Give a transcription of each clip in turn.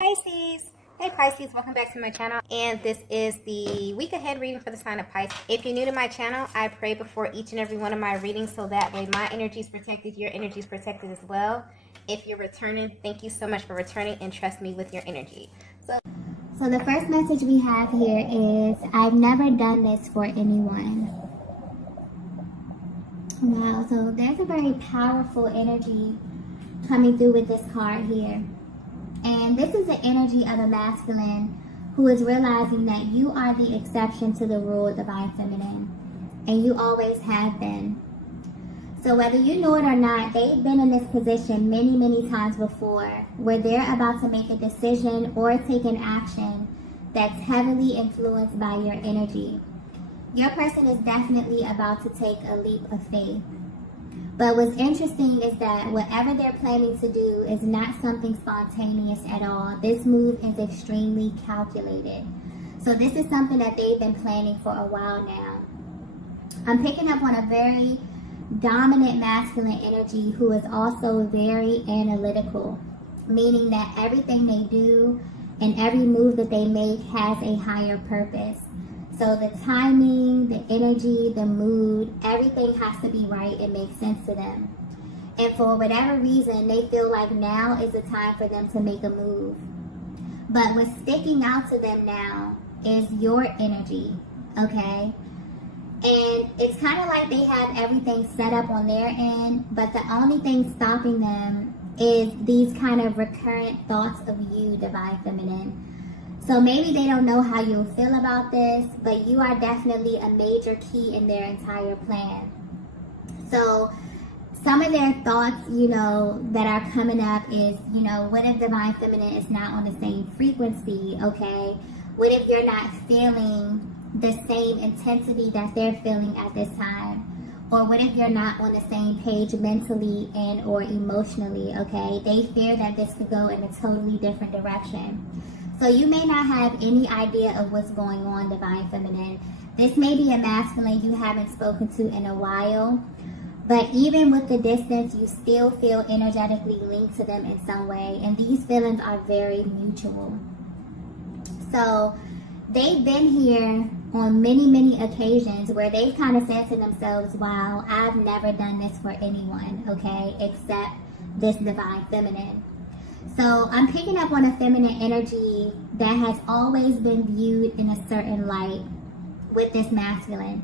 Pisces. Hey Pisces, welcome back to my channel, and this is the week ahead reading for the sign of Pisces. If you're new to my channel, I pray before each and every one of my readings so that way my energy is protected, your energy is protected as well. If you're returning, thank you so much for returning and trust me with your energy. So the first message we have here is, I've never done this for anyone. Wow, so there's a very powerful energy coming through with this card here. And this is the energy of a masculine who is realizing that you are the exception to the rule, divine feminine. And you always have been. So whether you know it or not, they've been in this position many, many times before, where they're about to make a decision or take an action that's heavily influenced by your energy. Your person is definitely about to take a leap of faith. But what's interesting is that whatever they're planning to do is not something spontaneous at all. This move is extremely calculated. So this is something that they've been planning for a while now. I'm picking up on a very dominant masculine energy who is also very analytical, meaning that everything they do and every move that they make has a higher purpose. So the timing, the energy, the mood, everything has to be right and make sense to them. And for whatever reason, they feel like now is the time for them to make a move. But what's sticking out to them now is your energy, okay? And it's kind of like they have everything set up on their end, but the only thing stopping them is these kind of recurrent thoughts of you, divine feminine. So maybe they don't know how you'll feel about this, but you are definitely a major key in their entire plan. So some of their thoughts, that are coming up is, what if divine feminine is not on the same frequency, okay? What if you're not feeling the same intensity that they're feeling at this time? Or what if you're not on the same page mentally and or emotionally, okay? They fear that this could go in a totally different direction. So you may not have any idea of what's going on, divine feminine. This may be a masculine you haven't spoken to in a while, but even with the distance, you still feel energetically linked to them in some way, and these feelings are very mutual. So they've been here on many, many occasions where they've kind of said to themselves, wow, I've never done this for anyone, okay, except this divine feminine. So I'm picking up on a feminine energy that has always been viewed in a certain light with this masculine.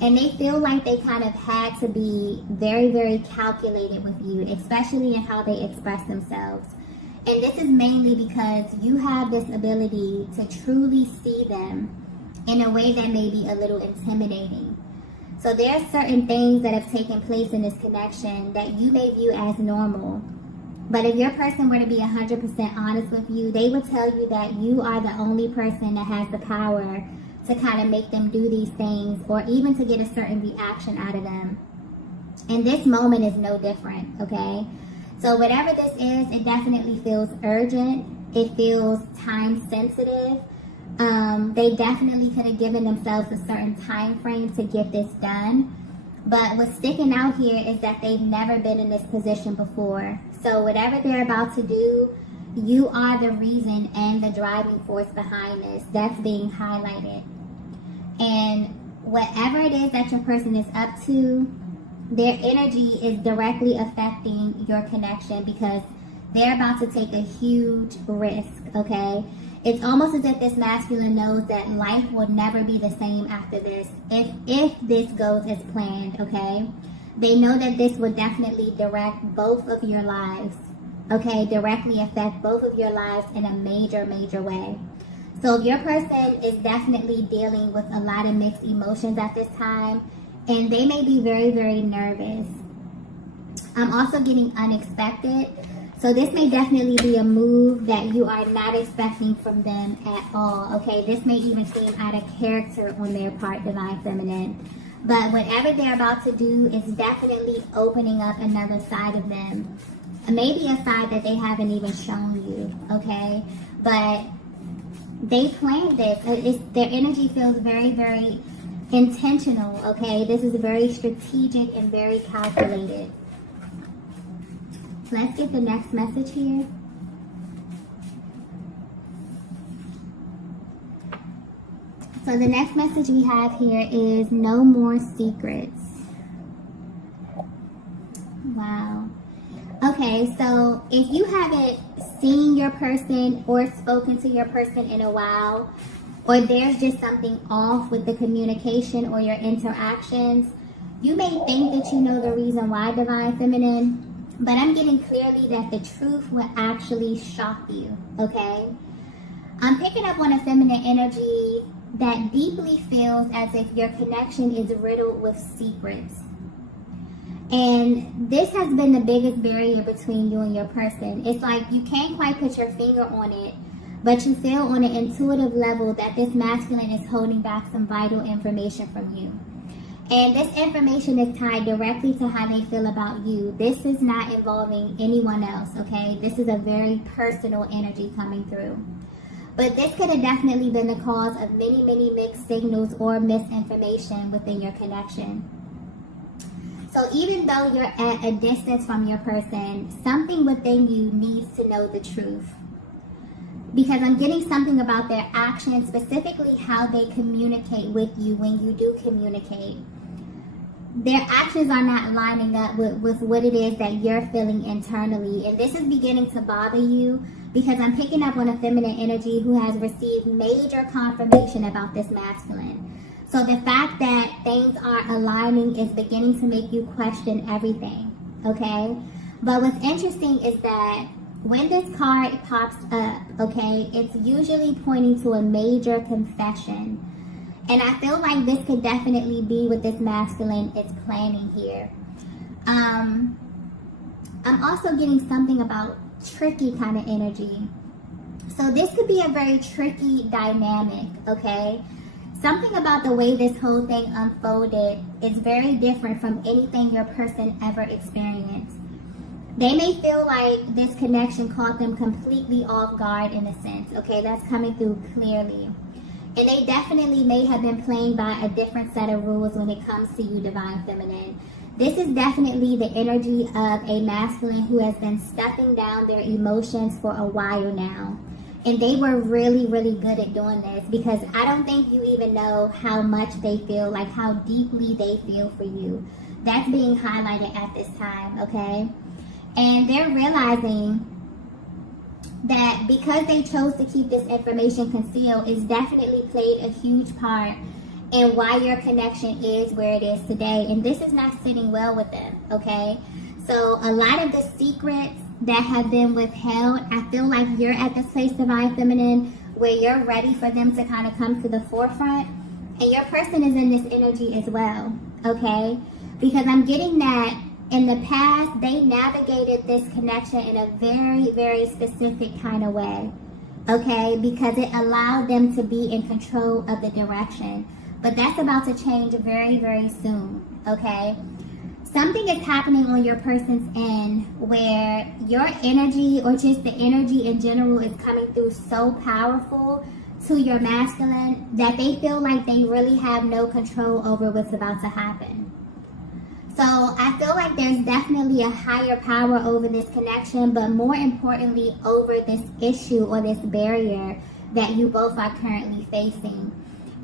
And they feel like they kind of had to be very, very calculated with you, especially in how they express themselves. And this is mainly because you have this ability to truly see them in a way that may be a little intimidating. So there are certain things that have taken place in this connection that you may view as normal. But if your person were to be 100% honest with you, they would tell you that you are the only person that has the power to kind of make them do these things or even to get a certain reaction out of them. And this moment is no different, okay? So whatever this is, it definitely feels urgent. It feels time sensitive. They definitely could have given themselves a certain time frame to get this done. But what's sticking out here is that they've never been in this position before. So whatever they're about to do, you are the reason and the driving force behind this. That's being highlighted. And whatever it is that your person is up to, their energy is directly affecting your connection because they're about to take a huge risk, okay? It's almost as if this masculine knows that life will never be the same after this, if this goes as planned, okay? They know that this will definitely direct both of your lives, okay? Directly affect both of your lives in a major, major way. So your person is definitely dealing with a lot of mixed emotions at this time, and they may be very, very nervous. I'm also getting unexpected. So this may definitely be a move that you are not expecting from them at all, okay? This may even seem out of character on their part, divine feminine. But whatever they're about to do is definitely opening up another side of them. Maybe a side that they haven't even shown you, okay? But they planned this. Their energy feels very, very intentional, okay? This is very strategic and very calculated. Let's get the next message here. So the next message we have here is no more secrets. Wow. Okay, so if you haven't seen your person or spoken to your person in a while, or there's just something off with the communication or your interactions, you may think that you know the reason why, Divine Feminine, but I'm getting clearly that the truth will actually shock you, okay? I'm picking up on a feminine energy that deeply feels as if your connection is riddled with secrets. And this has been the biggest barrier between you and your person. It's like you can't quite put your finger on it, but you feel on an intuitive level that this masculine is holding back some vital information from you. And this information is tied directly to how they feel about you. This is not involving anyone else, okay? This is a very personal energy coming through. But this could have definitely been the cause of many, many mixed signals or misinformation within your connection. So even though you're at a distance from your person, something within you needs to know the truth. Because I'm getting something about their actions, specifically how they communicate with you when you do communicate. Their actions are not lining up with what it is that you're feeling internally. And this is beginning to bother you because I'm picking up on a feminine energy who has received major confirmation about this masculine. So the fact that things aren't aligning is beginning to make you question everything, okay? But what's interesting is that when this card pops up, okay, it's usually pointing to a major confession. And I feel like this could definitely be what this masculine is planning here. I'm also getting something about tricky kind of energy. So this could be a very tricky dynamic, okay? Something about the way this whole thing unfolded is very different from anything your person ever experienced. They may feel like this connection caught them completely off guard in a sense, okay? That's coming through clearly. And they definitely may have been playing by a different set of rules when it comes to you, Divine Feminine. This is definitely the energy of a masculine who has been stuffing down their emotions for a while now. And they were really, really good at doing this because I don't think you even know how much they feel, like how deeply they feel for you. That's being highlighted at this time, okay? And they're realizing that because they chose to keep this information concealed, it's definitely played a huge part in why your connection is where it is today. And this is not sitting well with them, okay? So a lot of the secrets that have been withheld, I feel like you're at this place, Divine Feminine, where you're ready for them to kind of come to the forefront. And your person is in this energy as well, okay? Because I'm getting that in the past, they navigated this connection in a very, very specific kind of way, okay? Because it allowed them to be in control of the direction. But that's about to change very, very soon, okay? Something is happening on your person's end where your energy or just the energy in general is coming through so powerful to your masculine that they feel like they really have no control over what's about to happen. So I feel like there's definitely a higher power over this connection, but more importantly over this issue or this barrier that you both are currently facing.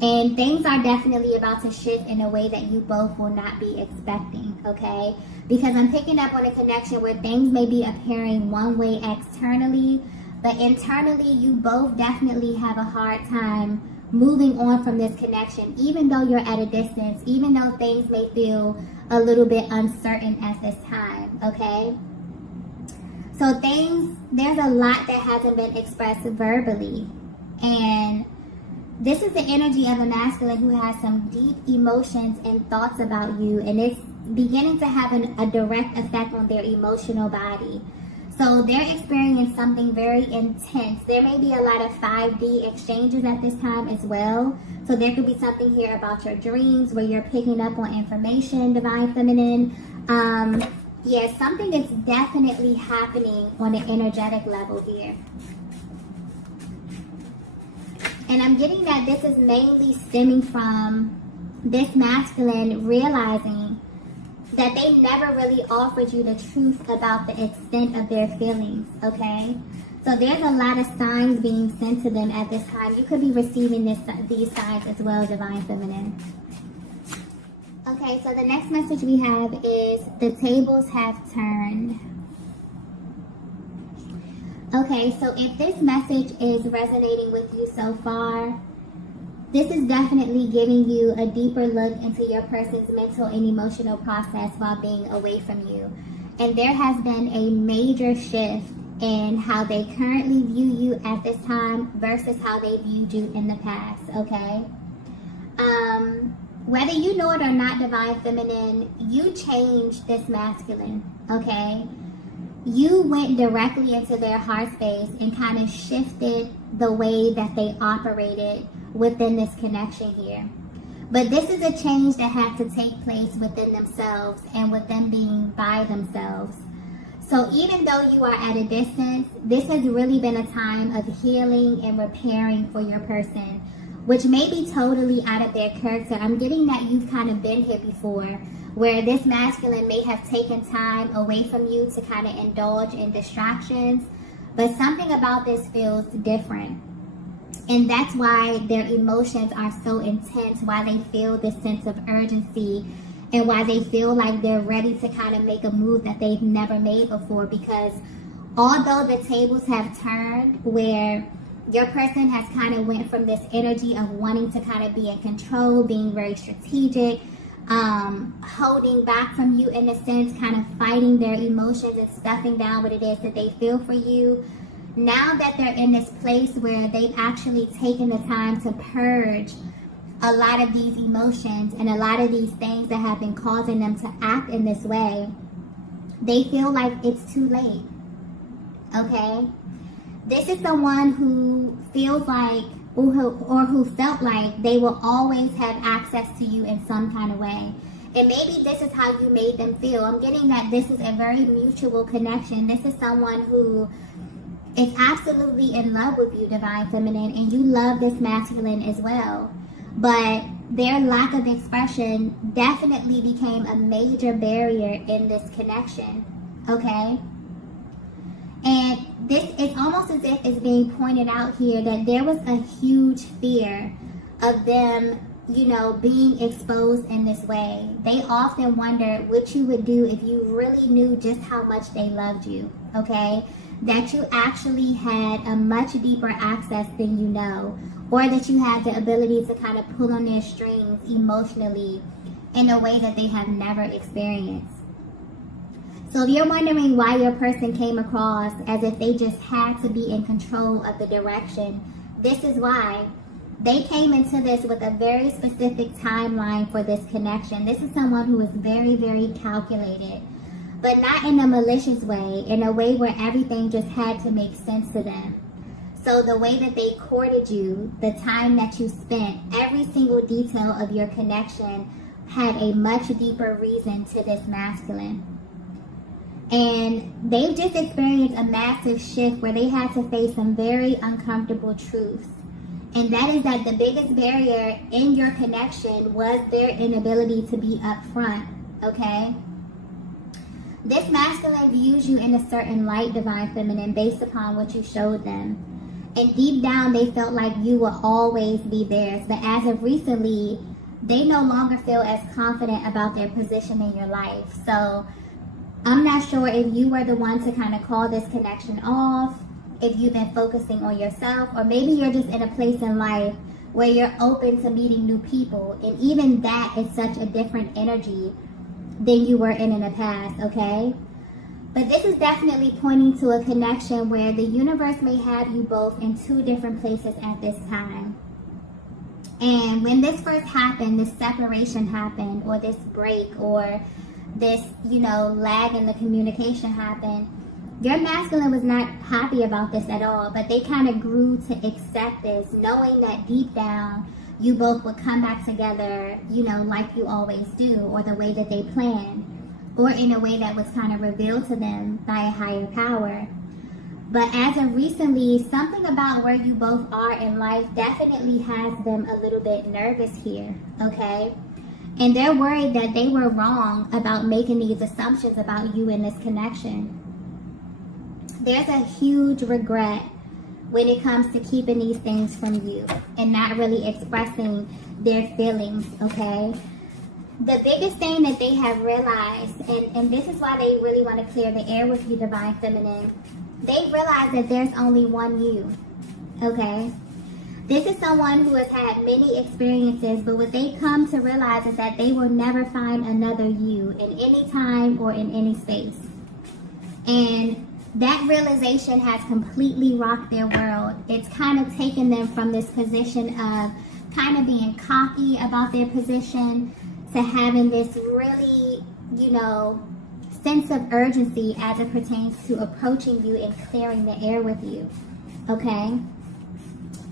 And things are definitely about to shift in a way that you both will not be expecting, okay? Because I'm picking up on a connection where things may be appearing one way externally, but internally you both definitely have a hard time moving on from this connection, even though you're at a distance, even though things may feel a little bit uncertain at this time, okay? So there's a lot that hasn't been expressed verbally. And this is the energy of a masculine who has some deep emotions and thoughts about you, and it's beginning to have a direct effect on their emotional body. So they're experiencing something very intense. There may be a lot of 5D exchanges at this time as well. So there could be something here about your dreams where you're picking up on information, Divine Feminine. Yeah, something is definitely happening on an energetic level here. And I'm getting that this is mainly stemming from this masculine realizing that they never really offered you the truth about the extent of their feelings, okay? So there's a lot of signs being sent to them at this time. You could be receiving these signs as well, Divine Feminine. Okay, so the next message we have is the tables have turned. Okay, so if this message is resonating with you so far, this is definitely giving you a deeper look into your person's mental and emotional process while being away from you. And there has been a major shift in how they currently view you at this time versus how they viewed you in the past, okay? Whether you know it or not, Divine Feminine, you changed this masculine, okay? You went directly into their heart space and kind of shifted the way that they operated within this connection here. But this is a change that had to take place within themselves and with them being by themselves. So even though you are at a distance, this has really been a time of healing and repairing for your person, which may be totally out of their character. I'm getting that you've kind of been here before, where this masculine may have taken time away from you to kind of indulge in distractions, but something about this feels different. And that's why their emotions are so intense, why they feel this sense of urgency, and why they feel like they're ready to kind of make a move that they've never made before. Because although the tables have turned, where your person has kind of went from this energy of wanting to kind of be in control, being very strategic, holding back from you in a sense, kind of fighting their emotions and stuffing down what it is that they feel for you. Now that they're in this place where they've actually taken the time to purge a lot of these emotions and a lot of these things that have been causing them to act in this way, they feel like it's too late, okay? This is someone who feels like, or who felt like they will always have access to you in some kind of way. And maybe this is how you made them feel. I'm getting that this is a very mutual connection. This is someone who is absolutely in love with you, Divine Feminine, and you love this masculine as well. But their lack of expression definitely became a major barrier in this connection, okay? And this is almost as if it's being pointed out here that there was a huge fear of them, you know, being exposed in this way. They often wondered what you would do if you really knew just how much they loved you, okay? That you actually had a much deeper access than you know, or that you had the ability to kind of pull on their strings emotionally in a way that they have never experienced. So if you're wondering why your person came across as if they just had to be in control of the direction, this is why. They came into this with a very specific timeline for this connection. This is someone who is very, very calculated, but not in a malicious way, in a way where everything just had to make sense to them. So the way that they courted you, the time that you spent, every single detail of your connection had a much deeper reason to this masculine. And they've just experienced a massive shift where they had to face some very uncomfortable truths. And that is that the biggest barrier in your connection was their inability to be upfront, okay? This masculine views you in a certain light, Divine Feminine, based upon what you showed them. And deep down, they felt like you will always be theirs. But as of recently, they no longer feel as confident about their position in your life. So I'm not sure if you were the one to kind of call this connection off, if you've been focusing on yourself, or maybe you're just in a place in life where you're open to meeting new people. And even that is such a different energy than you were in the past, okay? But this is definitely pointing to a connection where the universe may have you both in two different places at this time. And when this first happened, this separation happened, or this break, or this, you know, lag in the communication happened, your masculine was not happy about this at all, but they kind of grew to accept this, knowing that deep down, you both would come back together, you know, like you always do, or the way that they planned, or in a way that was kind of revealed to them by a higher power. But as of recently, something about where you both are in life definitely has them a little bit nervous here, okay? And they're worried that they were wrong about making these assumptions about you in this connection. there's a huge regret when it comes to keeping these things from you and not really expressing their feelings, okay? The biggest thing that they have realized, and this is why they really want to clear the air with you, Divine Feminine, they realize that there's only one you, okay? This is someone who has had many experiences, but what they come to realize is that they will never find another you in any time or in any space. And that realization has completely rocked their world. It's kind of taken them from this position of kind of being cocky about their position to having this really, sense of urgency as it pertains to approaching you and clearing the air with you, okay?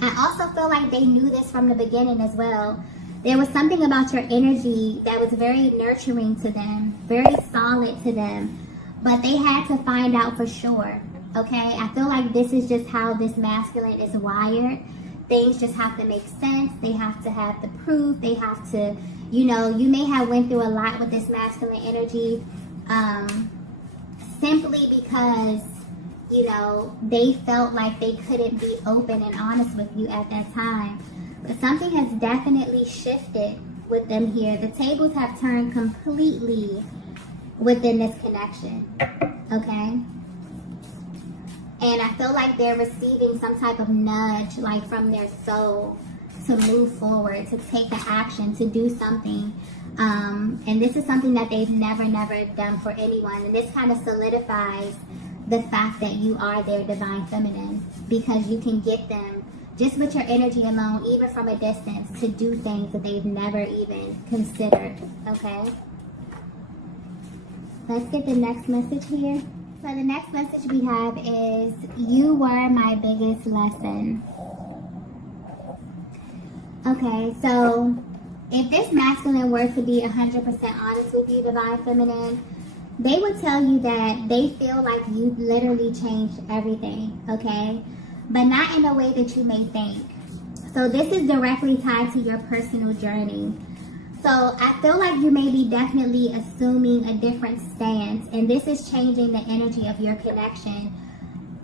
I also feel like they knew this from the beginning as well. There was something about your energy that was very nurturing to them, very solid to them, but they had to find out for sure, okay? I feel like this is just how this masculine is wired. Things just have to make sense. They have to have the proof. They have to, you may have went through a lot with this masculine energy simply because, they felt like they couldn't be open and honest with you at that time. But something has definitely shifted with them here. The tables have turned completely within this connection, okay? And I feel like they're receiving some type of nudge, like from their soul, to move forward, to take an action, to do something. And this is something that they've never done for anyone. And this kind of solidifies the fact that you are their Divine Feminine, because you can get them, just with your energy alone, even from a distance, to do things that they've never even considered, okay? Let's get the next message here. So the next message we have is, you were my biggest lesson. Okay, so if this masculine were to be 100% honest with you, Divine Feminine, they would tell you that they feel like you literally changed everything, okay? But not in a way that you may think. So this is directly tied to your personal journey. So I feel like you may be definitely assuming a different stance, and this is changing the energy of your connection.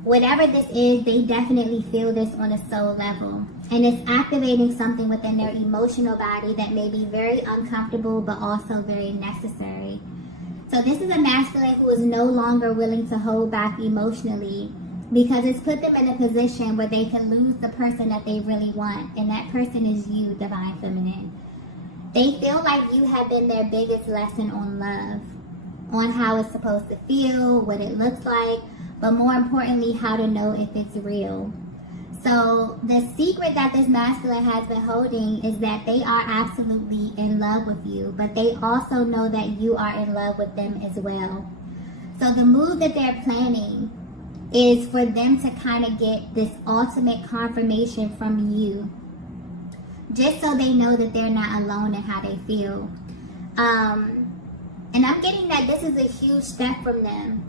Whatever this is, they definitely feel this on a soul level. And it's activating something within their emotional body that may be very uncomfortable, but also very necessary. So this is a masculine who is no longer willing to hold back emotionally, because it's put them in a position where they can lose the person that they really want. And that person is you, Divine Feminine. They feel like you have been their biggest lesson on love, on how it's supposed to feel, what it looks like, but more importantly, how to know if it's real. So the secret that this masculine has been holding is that they are absolutely in love with you, but they also know that you are in love with them as well. So the move that they're planning is for them to kind of get this ultimate confirmation from you, just so they know that they're not alone in how they feel. And I'm getting that this is a huge step from them.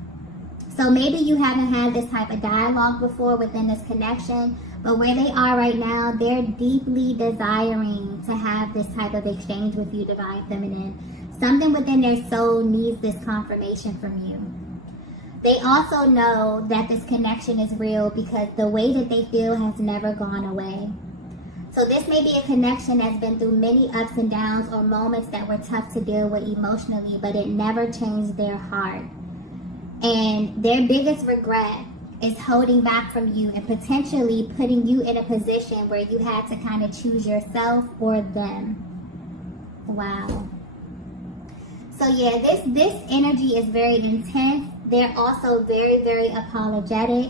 So maybe you haven't had this type of dialogue before within this connection, but where they are right now, they're deeply desiring to have this type of exchange with you, Divine Feminine. Something within their soul needs this confirmation from you. They also know that this connection is real because the way that they feel has never gone away. So this may be a connection that's been through many ups and downs or moments that were tough to deal with emotionally, but it never changed their heart. And their biggest regret is holding back from you and potentially putting you in a position where you had to kind of choose yourself or them. Wow. So yeah, this energy is very intense. They're also very, very apologetic.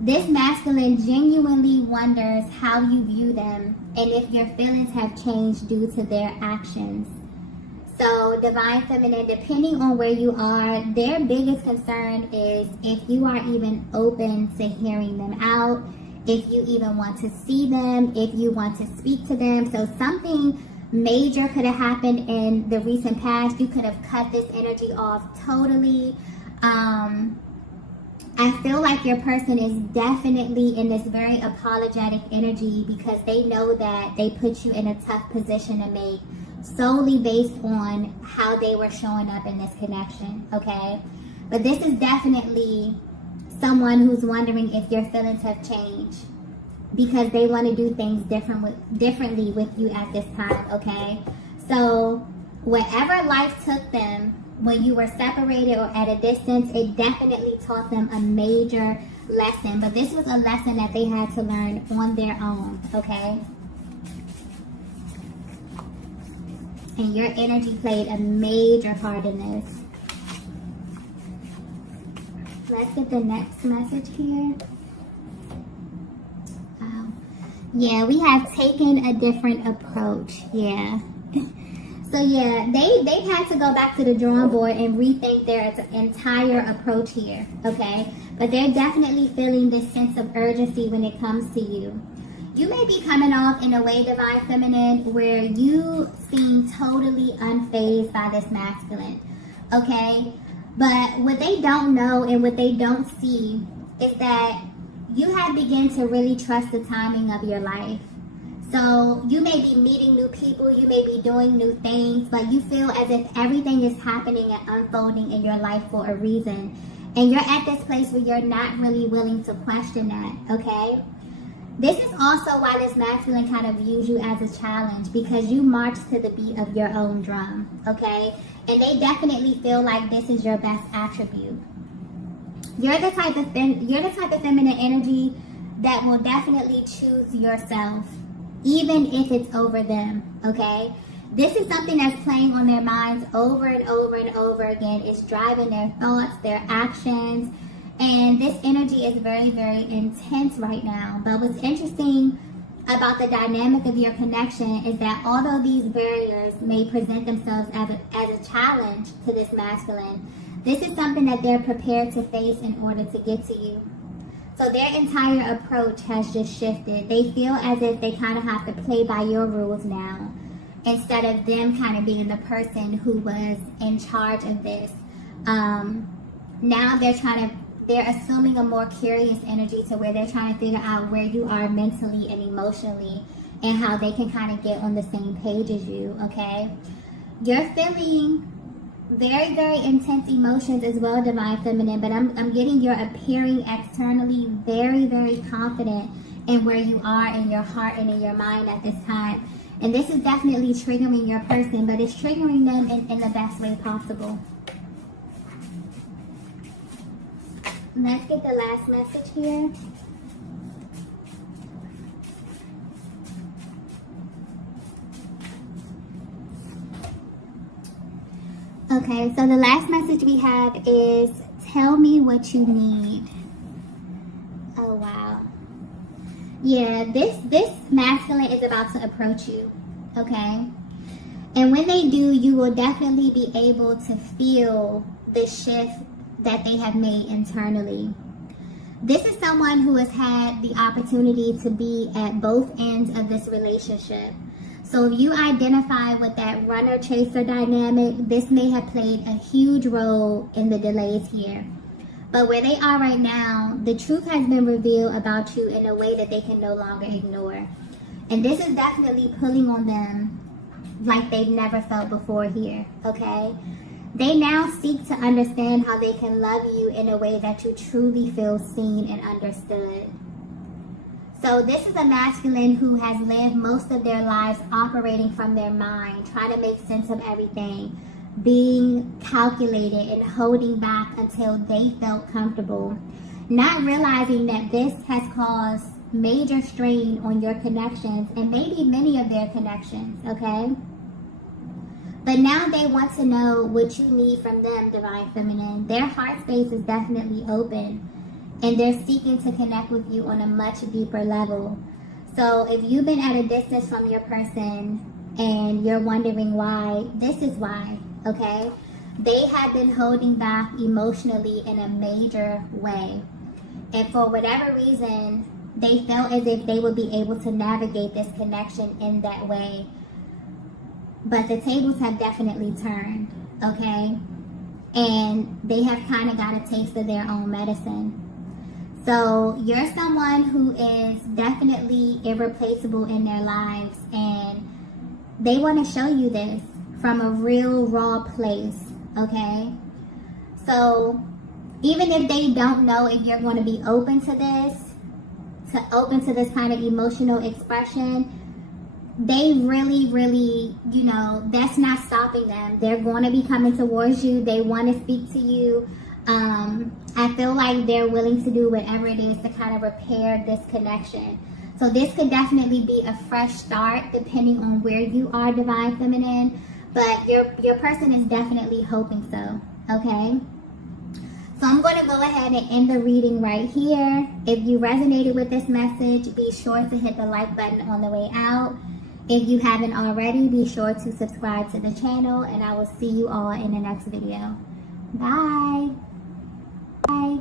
This masculine genuinely wonders how you view them and if your feelings have changed due to their actions. So, Divine Feminine, depending on where you are, their biggest concern is if you are even open to hearing them out, if you even want to see them, if you want to speak to them. So something major could have happened in the recent past. You could have cut this energy off totally. I feel like your person is definitely in this very apologetic energy because they know that they put you in a tough position to make solely based on how they were showing up in this connection, okay? But this is definitely someone who's wondering if your feelings have changed, because they want to do things differently with you at this time, okay? So wherever life took them when you were separated or at a distance, it definitely taught them a major lesson. But this was a lesson that they had to learn on their own, okay? And your energy played a major part in this. Let's get the next message here. Yeah, we have taken a different approach. Yeah. So yeah, they've had to go back to the drawing board and rethink their entire approach here, okay? But they're definitely feeling this sense of urgency when it comes to you. You may be coming off in a way, Divine Feminine, where you seem totally unfazed by this masculine, okay? But what they don't know and what they don't see is that you have begun to really trust the timing of your life. So you may be meeting new people, you may be doing new things, but you feel as if everything is happening and unfolding in your life for a reason. And you're at this place where you're not really willing to question that, okay? This is also why this masculine kind of views you as a challenge, because you march to the beat of your own drum, okay? And they definitely feel like this is your best attribute. You're the type of feminine energy that will definitely choose yourself, even if it's over them, okay? This is something that's playing on their minds over and over and over again. It's driving their thoughts, their actions, and this energy is very, very intense right now. But what's interesting about the dynamic of your connection is that although these barriers may present themselves as a challenge to this masculine, this is something that they're prepared to face in order to get to you. So their entire approach has just shifted. They feel as if they kind of have to play by your rules now, instead of them kind of being the person who was in charge of this. Now they're assuming a more curious energy to where they're trying to figure out where you are mentally and emotionally and how they can kind of get on the same page as you, okay? You're feeling very, very intense emotions as well, Divine Feminine, but I'm getting you're appearing externally very, very confident in where you are in your heart and in your mind at this time. And this is definitely triggering your person, but it's triggering them in the best way possible. Let's get the last message here. Okay, so the last message we have is, tell me what you need. Oh, wow. Yeah, this masculine is about to approach you, okay? And when they do, you will definitely be able to feel the shift that they have made internally. This is someone who has had the opportunity to be at both ends of this relationship. So if you identify with that runner-chaser dynamic, this may have played a huge role in the delays here. But where they are right now, the truth has been revealed about you in a way that they can no longer ignore. And this is definitely pulling on them like they've never felt before here, okay? They now seek to understand how they can love you in a way that you truly feel seen and understood. So this is a masculine who has lived most of their lives operating from their mind, trying to make sense of everything, being calculated and holding back until they felt comfortable, not realizing that this has caused major strain on your connections and maybe many of their connections, okay? But now they want to know what you need from them, Divine Feminine. Their heart space is definitely open, and they're seeking to connect with you on a much deeper level. So if you've been at a distance from your person and you're wondering why, this is why, okay? They have been holding back emotionally in a major way. And for whatever reason, they felt as if they would be able to navigate this connection in that way. But the tables have definitely turned, okay? And they have kind of got a taste of their own medicine. So you're someone who is definitely irreplaceable in their lives, and they want to show you this from a real raw place, okay? So even if they don't know if you're going to be open to this kind of emotional expression, they really, you know, that's not stopping them. They're going to be coming towards you. They want to speak to you. I feel like they're willing to do whatever it is to kind of repair this connection. So this could definitely be a fresh start depending on where you are, Divine Feminine. But your person is definitely hoping so, okay? So I'm going to go ahead and end the reading right here. If you resonated with this message, be sure to hit the like button on the way out. If you haven't already, be sure to subscribe to the channel, and I will see you all in the next video. Bye. Bye.